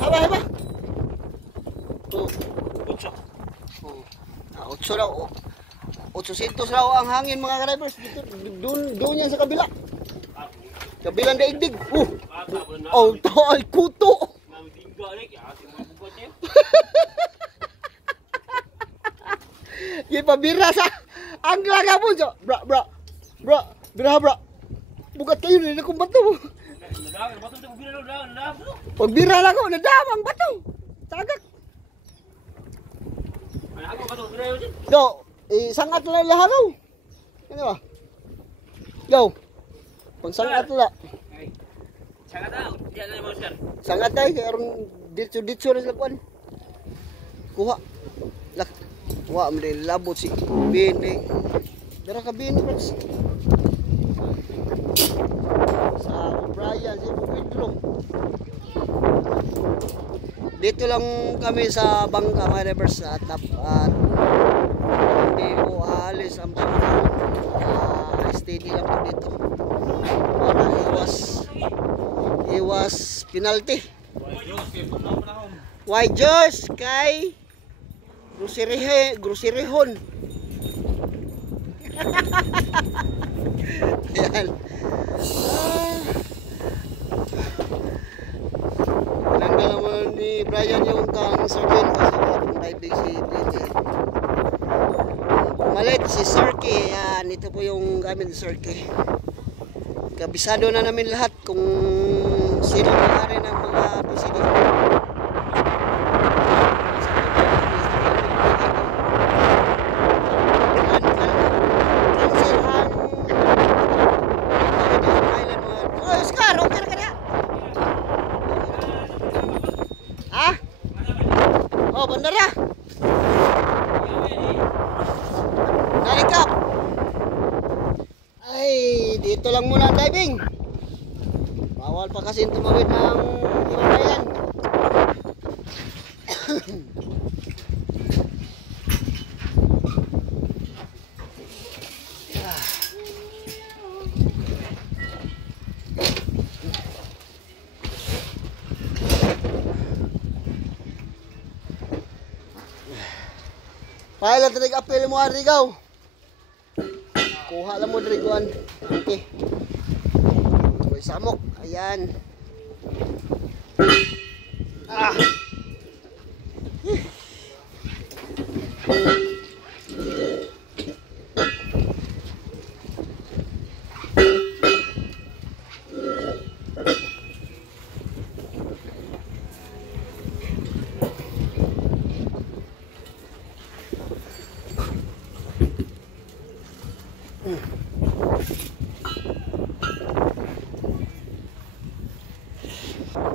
Haba. Oh. 8. Oh. 8 raw. 800 raw ang hangin mga ka-drivers. Doon yan sa kabila. Kabilang daigdig. Oh, ay kuto. Yung pabira sa angla ka po. Bra. Bira. Bukat kayo rin akong bato. Pagbira lang ako, nadamang bato. Tagak. Yo, sangat lang laharaw. Ano ba? Yo. Pang sangat lang. Sangat daw, diyan na mo sir. Sangat tayo, kaya rin ditso rin sa kuwan. Kuha. Kuha, may labot si Bini. Dara ka Bini, friends. Sa Brian, si Pedro. Dito lang kami sa bangka, mga drivers, at hindi ko aalis ang bangka. Steady lang po dito. Para iwas penalty. Why Diyos kay grocerihon. Ayan. Nanggal naman ni Brian yung kang surgeon kasi kung diving si Bridget. Malit si Sirky. Ayan, ito po yung gamit ni Sirky. Kabisado na namin lahat kung sino may-ari ng mga PCD. Oh, bandara. Nalikap. Ay, dito lang muna diving. Bawal pa kasi tumawid ng ibang island. Pilot rig apel mo arigaw. Kuha lang mo driguan. Okay. May samok. Ayan. Ah.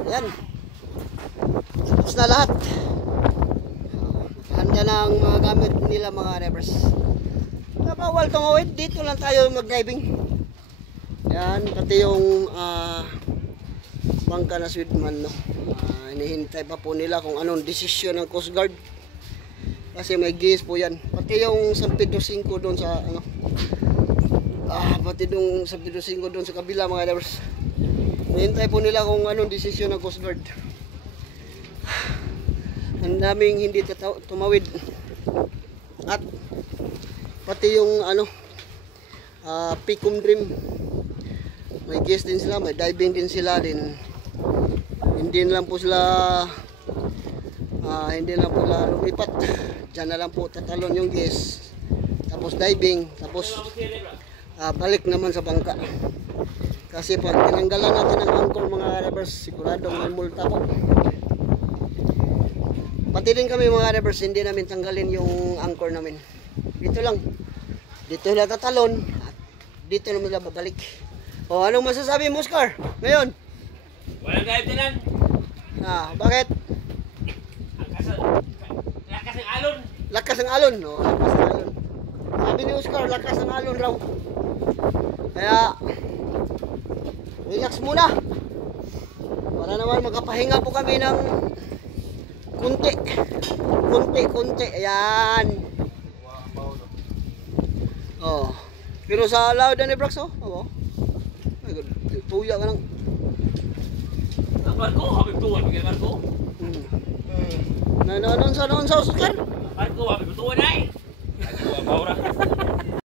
Yan. Tapos na lahat. Handa na ang mga gamit nila mga divers. Bawal tumawid. Dito lang tayo mag-diving. Yan. Pati yung bangka na Swedman. No? Hinihintay pa po nila kung anong desisyon ng Coast Guard. Kasi may gis po yan. Pati yung San Pedro 5 doon sa pati yung San Pedro 5 doon sa kabila mga divers. Hintay po nila kung anong desisyon ng Coast Guard. Ang daming hindi tumawid. At pati yung Picum Dream. May guest din sila, may diving din sila din. Hindi lang po sila lumipat. Diyan na lang po tatalon yung guest. Tapos diving, tapos balik naman sa bangka. Kasi pag tinanggalan natin ang anchor mga divers, siguradong may multa po. Pati din kami mga divers, hindi namin tanggalin yung anchor namin. Dito lang. Dito na tatalon. At dito naman na babalik. O, anong masasabi mo, Oscar? Ngayon? Walang dive din lang. Bakit? Lakas ng alon. Lakas ng alon. O, lakas ng alon. Sabi ni Oscar, lakas ng alon raw. Kaya relax muna para naman makapahinga po kami ng kunti. Ayan. Oh, pero sa Lauda ni Brax, oh, ay god, tuya ka lang. Marco, habis tuan, bagaimana Marco? Nanon sa Oscar? Marco, habis tuan na.